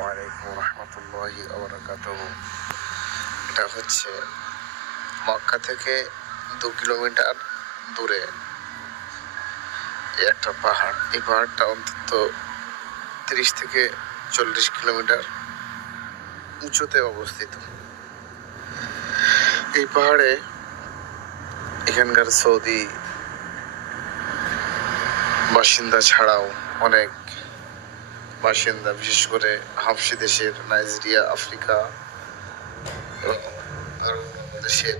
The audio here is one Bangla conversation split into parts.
ওয়ালাইকুম রহমতুল্লাহি ওয়া বারাকাতুহু। এটা হচ্ছে মক্কা থেকে 2 কিলোমিটার দূরে একটা পাহাড়। এই পাহাড়টা অন্তত 30 থেকে 40 কিলোমিটার উঁচুতে অবস্থিত। এই পাহাড়ে এখানকার সৌদি বাসিন্দা ছাড়াও অনেক বাসিন্দা, বিশেষ করে হাবশি দেশের, নাইজেরিয়া, আফ্রিকা এবং দেশের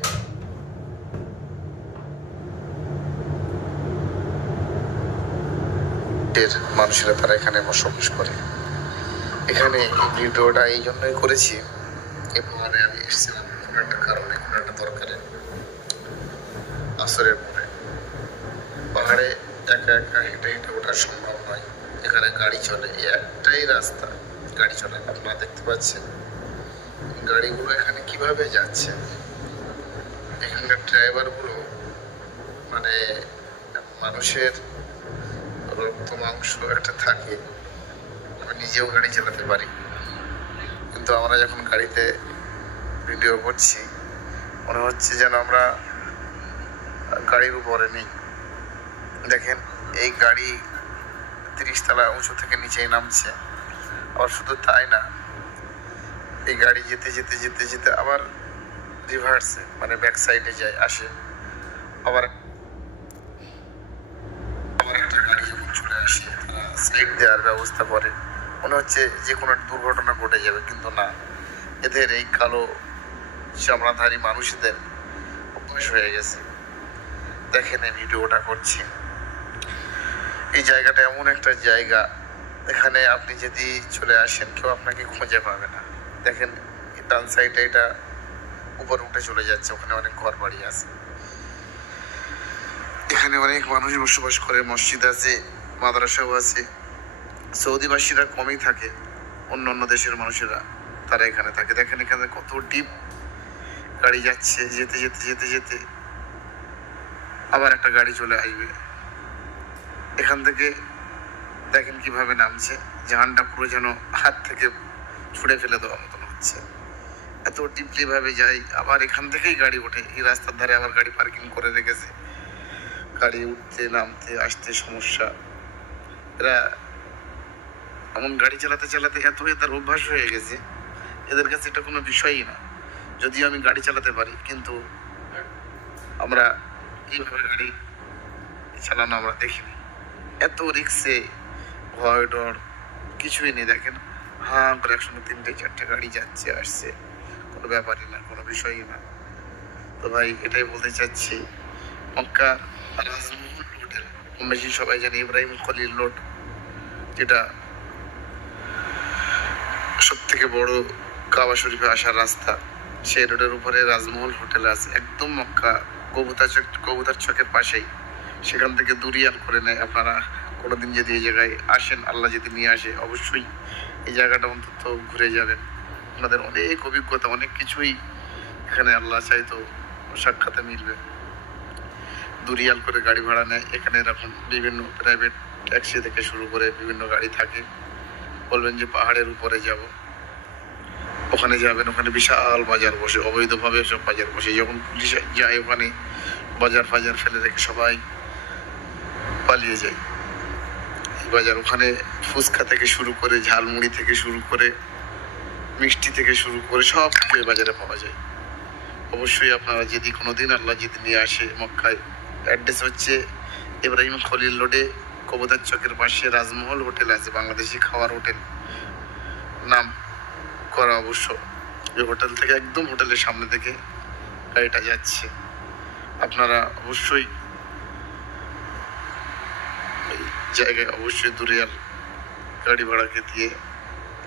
মানুষেরা তারা এখানে বসবাস করে। এখানে ভিডিওটা এই জন্যই করেছি, এই পাহাড়ে আমি এসেছিলাম কোনো একটা কারণে, কোনো একটা দরকারে, আসরের পরে। পাহাড়ে একা একা হেঁটে হেঁটে ওঠা সম্ভব নয়, এখানে গাড়ি চলে, একটাই রাস্তা, গাড়ি চলে। আপনারা দেখতে পাচ্ছেন গাড়িগুলো এখানে কিভাবে যাচ্ছে। এখানকার ড্রাইভারগুলো মানে মানুষের রক্ত মাংস একটা থাকে। আমি নিজেও গাড়ি চালাতে পারি, কিন্তু আমরা যখন গাড়িতে ভিডিও করছি মনে হচ্ছে যেন আমরা গাড়ির উপরে নেই। দেখেন, এই গাড়ি 30 তলা উঁচু থেকে নিচেই নামছে। আবার শুধু তাই না, এই গাড়ি যেতে যেতে যেতে যেতে আবার রিভার্সে মানে ব্যাক সাইডে যায়, আসে। আবার একটা গাড়ি যখন চলে আসে তারা সাইড দেওয়ার ব্যবস্থা করে। মনে হচ্ছে যে কোনো একটা দুর্ঘটনা ঘটে যাবে, কিন্তু না, এদের এই কালো চামড়াধারী মানুষদের অভ্যাস হয়ে গেছে। দেখেন, এই ভিডিওটা করছি। এই জায়গাটা এমন একটা জায়গা, এখানে আপনি যদি চলে আসেন কেউ আপনাকে খুঁজে পাবে না। দেখেন, ডান সাইডে এটা উপরে উঠে চলে যাচ্ছে, ওখানে অনেক ঘর বাড়ি আছে। এখানে অনেক মানুষ বসবাস করে, মসজিদ আছে, মাদ্রাসাও আছে। সৌদিবাসীরা কমই থাকে, অন্য অন্য দেশের মানুষেরা তারা এখানে থাকে। দেখেন এখানে কত ডিপ গাড়ি যাচ্ছে, যেতে যেতে যেতে যেতে আবার একটা গাড়ি চলে আসবে। এখান থেকে দেখেন কিভাবে নামছে, জাহানটা পুরো যেন হাত থেকে ছুঁড়ে ফেলে দেওয়ার মতন হচ্ছে। এত ডিপলি ভাবে যায়, আবার এখান থেকেই গাড়ি ওঠে। এই রাস্তার ধারে আবার গাড়ি পার্কিং করে রেখেছে, গাড়ি উঠতে নামতে আসতে সমস্যা। এরা এমন গাড়ি চালাতে চালাতে এত এদের অভ্যাস হয়ে গেছে, এদের কাছে এটা কোনো বিষয়ই না। যদিও আমি গাড়ি চালাতে পারি, কিন্তু আমরা এইভাবে গাড়ি চালানো আমরা দেখিনি। এত রিক্সে ভয় ডর কিছুই নেই। দেখেন, হ্যাঁ করে একসঙ্গে 3-4টে গাড়ি যাচ্ছে আসছে, কোনো ব্যাপারই না, কোনো বিষয়ই না। তো ভাই, এটাই বলতে চাচ্ছি, মক্কা রাজমহল রোডের, কম বেশি সবাই জানি, ইব্রাহিম খলিল রোড, যেটা সব থেকে বড় কাবা শরীফে আসার রাস্তা, সেই রোডের উপরে রাজমহল হোটেল আছে, একদম মক্কা কবুতর চকের পাশেই। সেখান থেকে দুরিয়াল করে নেয়। আপনারা কোনোদিন যদি এই জায়গায় আসেন, আল্লাহ যদি নিয়ে আসে, অবশ্যই এই জায়গাটা অন্তত ঘুরে যাবেন। আপনাদের অনেক অভিজ্ঞতা, অনেক কিছুই এখানে আল্লাহ চাইতো সাক্ষাতে মিলবে। দুরিয়াল করে গাড়ি ভাড়া নেয়। এখানে এরকম বিভিন্ন প্রাইভেট ট্যাক্সি থেকে শুরু করে বিভিন্ন গাড়ি থাকে। বলবেন যে পাহাড়ের উপরে যাব, ওখানে যাবেন, ওখানে বিশাল বাজার বসে, অবৈধভাবে সব বাজার বসে। যখন পুলিশ যায় ওখানে বাজার ফাজার ফেলে রেখে সবাই পালিয়ে যায়। এই বাজার, ওখানে ফুচকা থেকে শুরু করে, ঝালমুড়ি থেকে শুরু করে, মিষ্টি থেকে শুরু করে সব কিছু এই বাজারে পাওয়া যায়। অবশ্যই আপনারা যদি কোনোদিন আল্লাহ যদি নিয়ে আসে মক্কায়, অ্যাড্রেস হচ্ছে ইব্রাহিম খলিল রোডে কবুতর চকের পাশে রাজমহল হোটেল আছে, বাংলাদেশি খাওয়ার হোটেল নাম করা অবশ্য। এই হোটেল থেকে একদম হোটেলের সামনে থেকে গাড়িটা যাচ্ছে। আপনারা অবশ্যই এই জায়গায় অবশ্যই দুরিয়াল গাড়ি ভাড়াকে দিয়ে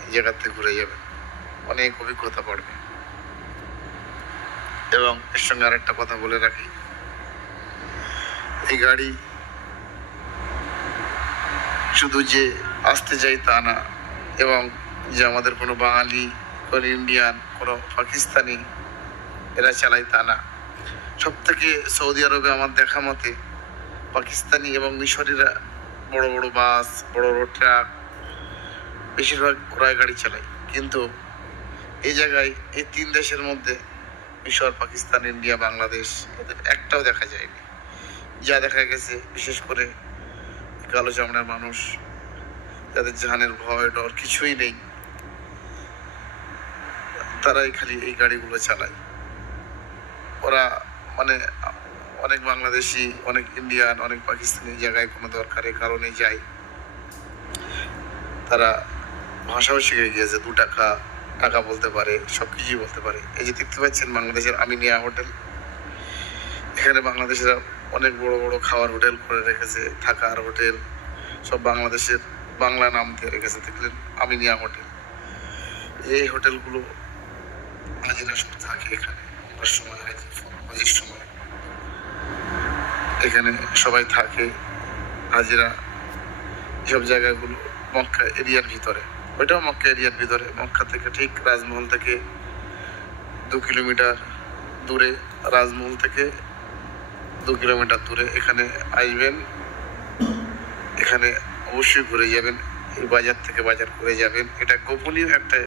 এই জায়গাতে ঘুরে যাবেন, অনেক অভিজ্ঞতা পড়বে। এবং এর সঙ্গে আরেকটা কথা বলে রাখি, এই গাড়ি শুধু যে আসতে চাই তা না, এবং যে আমাদের কোনো বাঙালি, কোনো ইন্ডিয়ান, কোনো পাকিস্তানি এরা চালায় তা না। সব থেকে সৌদি আরবে আমার দেখা মতে পাকিস্তানি এবং মিশরিরা বড় বড় বাস, বড় বড় ট্রাক, বেশিরভাগ ওরাই গাড়ি চালায়। কিন্তু এই জায়গায় এই তিন দেশের মধ্যে মিশর, পাকিস্তান, ইন্ডিয়া, বাংলাদেশ এদের একটাও দেখা যায়নি। যা দেখা গেছে বিশেষ করে কালো চামড়ার মানুষ, যাদের জানের ভয় ডর কিছুই নেই, তারাই খালি এই গাড়িগুলো চালায়। ওরা মানে অনেক বাংলাদেশি, অনেক ইন্ডিয়ান, অনেক পাকিস্তানি জায়গায় কোনো দরকারের কারণে যায়, তারা ভাষাও শিখে গিয়েছে, টাকা বলতে পারে, সবকিছুই বলতে পারে। এই যে দেখতে পাচ্ছেন বাংলাদেশের আমিনিয়া হোটেল, এখানে বাংলাদেশেরা অনেক বড় বড় খাওয়ার হোটেল করে রেখেছে, থাকার হোটেল সব বাংলাদেশের বাংলা নাম দিয়ে রেখেছে। দেখলেন আমিনিয়া হোটেল, এই হোটেলগুলো হাজিরা সব থাকে এখানে, সময় হাজির সময় এখানে সবাই থাকে হাজিরা। সব জায়গাগুলো মক্কা এরিয়ার ভিতরে, ওইটাও মক্কা এরিয়ার ভিতরে, মক্কা থেকে ঠিক রাজমহল থেকে 2 কিলোমিটার দূরে, রাজমহল থেকে 2 কিলোমিটার দূরে। এখানে আসবেন, এখানে অবশ্যই ঘুরে যাবেন, এই বাজার থেকে বাজার করে যাবেন। এটা গোপনীয় একটা